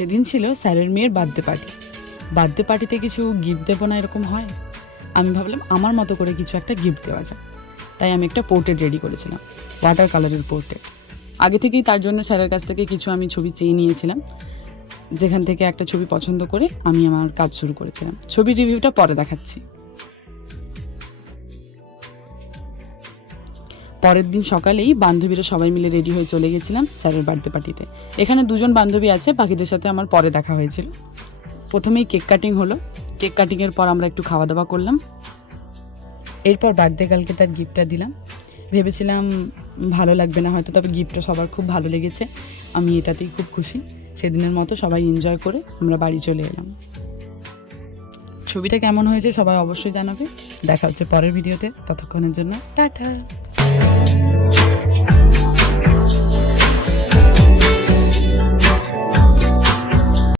সেদিন ছিল স্যারের মেয়ের বার্থডে পার্টিতে কিছু গিফট দেবো না এরকম হয়। আমি ভাবলাম আমার মতো করে কিছু একটা গিফট দেওয়া যায়, তাই আমি একটা পোর্ট্রেট রেডি করেছিলাম, ওয়াটার কালারের পোর্ট্রেট। আগে থেকেই তার জন্য স্যারের কাছ থেকে কিছু আমি ছবি চেয়ে নিয়েছিলাম, যেখান থেকে একটা ছবি পছন্দ করে আমি আমার কাজ শুরু করেছিলাম। ছবির রিভিউটা পরে দেখাচ্ছি। পরের দিন সকালেই বান্ধবীরা সবাই মিলে রেডি হয়ে চলে গেছিলাম স্যারের বার্থডে পার্টিতে। এখানে 2জন বান্ধবী আছে, বাকিদের সাথে আমার পরে দেখা হয়েছিল। প্রথমেই কেক কাটিং হলো, কেক কাটিংয়ের পর আমরা একটু খাওয়া দাওয়া করলাম। এরপর বার্থডে গার্লকে তার গিফটটা দিলাম। ভেবেছিলাম ভালো লাগবে না হয়তো, তবে গিফটটা সবার খুব ভালো লেগেছে, আমি এটাতেই খুব খুশি। সেদিনের মতো সবাই এনজয় করে আমরা বাড়ি চলে এলাম। ছবিটা কেমন হয়েছে সবাই অবশ্যই জানাবে। দেখা হচ্ছে পরের ভিডিওতে, ততক্ষণের জন্য টাটা।